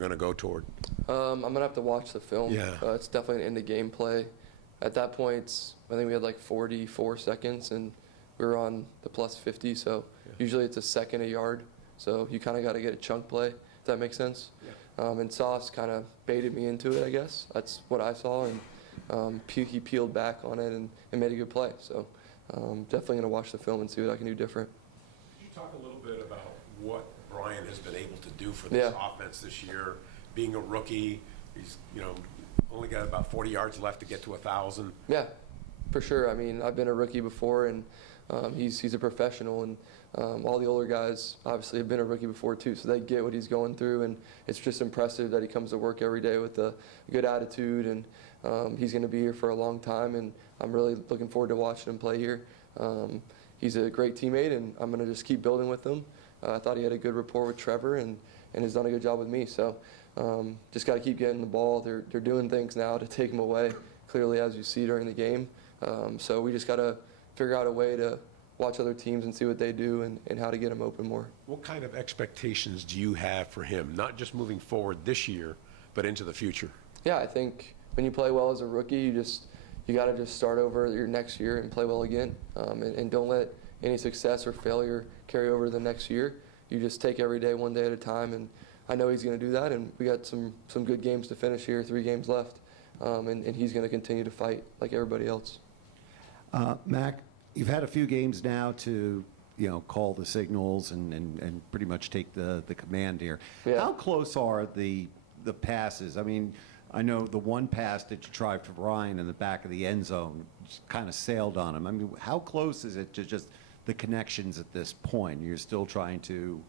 going to go toward? I'm going to have to watch the film. Yeah. It's definitely an in-the-game play. At that point, I think we had like 44 seconds, and we were on the plus 50, so usually it's a second a yard. So you kind of got to get a chunk play, if that makes sense. Yeah. And Sauce kind of baited me into it, I guess. That's what I saw, and he peeled back on it and made a good play. So definitely going to watch the film and see what I can do different. Can you talk a little bit about what Brian has been able to do for this offense this year? Being a rookie, he's only got about 40 yards left to get to 1,000. Yeah, for sure. I mean, I've been a rookie before, and he's a professional, and all the older guys obviously have been a rookie before too, so they get what he's going through, and it's just impressive that he comes to work every day with a good attitude, and he's going to be here for a long time, and I'm really looking forward to watching him play here. He's a great teammate, and I'm going to just keep building with him. I thought he had a good rapport with Trevor, and has done a good job with me. So just got to keep getting the ball. They're doing things now to take him away, clearly, as you see during the game. So we just got to figure out a way to watch other teams and see what they do and how to get him open more. What kind of expectations do you have for him, not just moving forward this year, but into the future? Yeah, I think when you play well as a rookie, you got to just start over your next year and play well again, and don't let any success or failure carry over to the next year. You just take every day one day at a time, and I know he's going to do that, and we got some good games to finish here, 3 games left, and he's going to continue to fight like everybody else. Mac, you've had a few games now to call the signals and pretty much take the command here. Yeah. How close are the passes? I mean, I know the one pass that you tried for Ryan in the back of the end zone just kind of sailed on him. I mean, how close is it to just the connections at this point? You're still trying to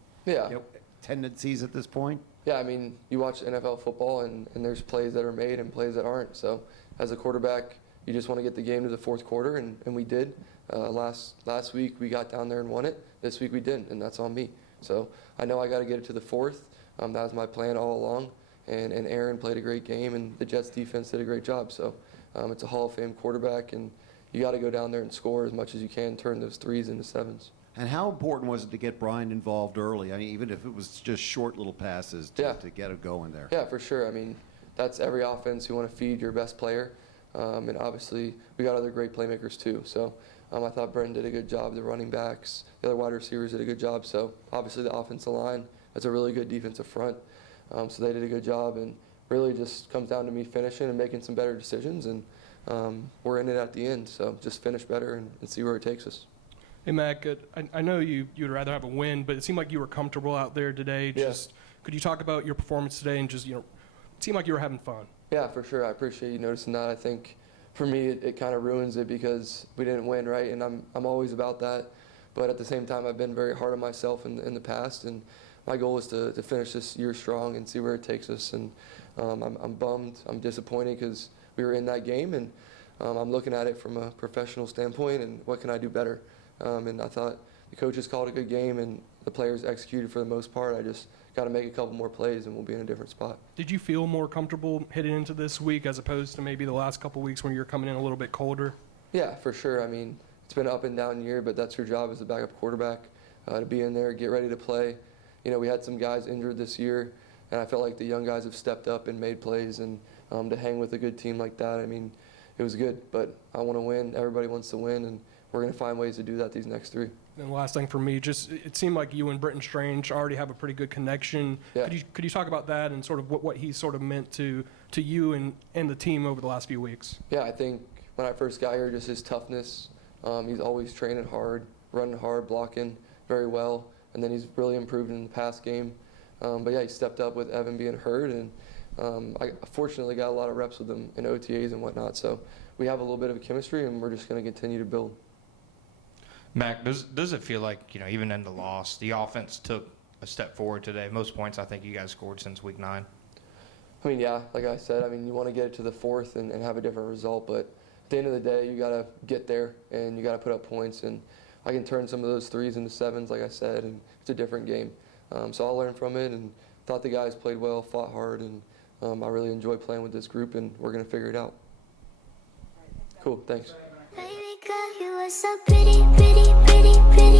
tendencies at this point? Yeah, I mean, you watch NFL football, and there's plays that are made and plays that aren't. So as a quarterback, you just want to get the game to the fourth quarter, and we did. Last week we got down there and won it. This week we didn't, and that's on me. So I know I got to get it to the fourth. That was my plan all along. And Aaron played a great game, and the Jets defense did a great job. So it's a Hall of Fame quarterback, and you got to go down there and score as much as you can, turn those 3s into 7s. And how important was it to get Brian involved early? I mean, even if it was just short little passes to get it going there. Yeah, for sure. I mean, that's every offense. You want to feed your best player. And obviously, we got other great playmakers too. So I thought Brendan did a good job. The running backs, the other wide receivers did a good job. So obviously, the offensive line, that's a really good defensive front. So they did a good job. And really just comes down to me finishing and making some better decisions. And we're in it at the end. So just finish better and see where it takes us. Hey, Mac, I know you'd rather have a win, but it seemed like you were comfortable out there today. Could you talk about your performance today and just, it seemed like you were having fun? Yeah, for sure. I appreciate you noticing that. I think for me, it kind of ruins it because we didn't win, right? And I'm always about that. But at the same time, I've been very hard on myself in the past, and my goal is to finish this year strong and see where it takes us. And I'm bummed. I'm disappointed because we were in that game, and I'm looking at it from a professional standpoint and what can I do better. And I thought the coaches called a good game and the players executed for the most part. I just got to make a couple more plays and we'll be in a different spot. Did you feel more comfortable heading into this week as opposed to maybe the last couple weeks when you were coming in a little bit colder? Yeah, for sure. I mean, it's been an up and down year, but that's your job as a backup quarterback, to be in there, get ready to play. We had some guys injured this year, and I felt like the young guys have stepped up and made plays, and to hang with a good team like that, I mean, it was good. But I want to win. Everybody wants to win, and we're going to find ways to do that these next 3. And the last thing for me, just it seemed like you and Britton Strange already have a pretty good connection. Yeah. Could you talk about that and sort of what he sort of meant to you and the team over the last few weeks? Yeah, I think when I first got here, just his toughness. He's always training hard, running hard, blocking very well, and then he's really improved in the past game. But yeah, he stepped up with Evan being hurt, and I fortunately got a lot of reps with him in OTAs and whatnot. So we have a little bit of chemistry, and we're just going to continue to build. Mac, does it feel like, even in the loss, the offense took a step forward today? Most points I think you guys scored since week 9. I mean, yeah, like I said, you want to get it to the 4th and have a different result, but at the end of the day, you got to get there and you got to put up points, and I can turn some of those 3s into 7s, like I said, and it's a different game. So I'll learn from it, and thought the guys played well, fought hard, and I really enjoy playing with this group, and we're going to figure it out. Cool, thanks. Baby girl, you are so pretty, pretty, pretty, pretty.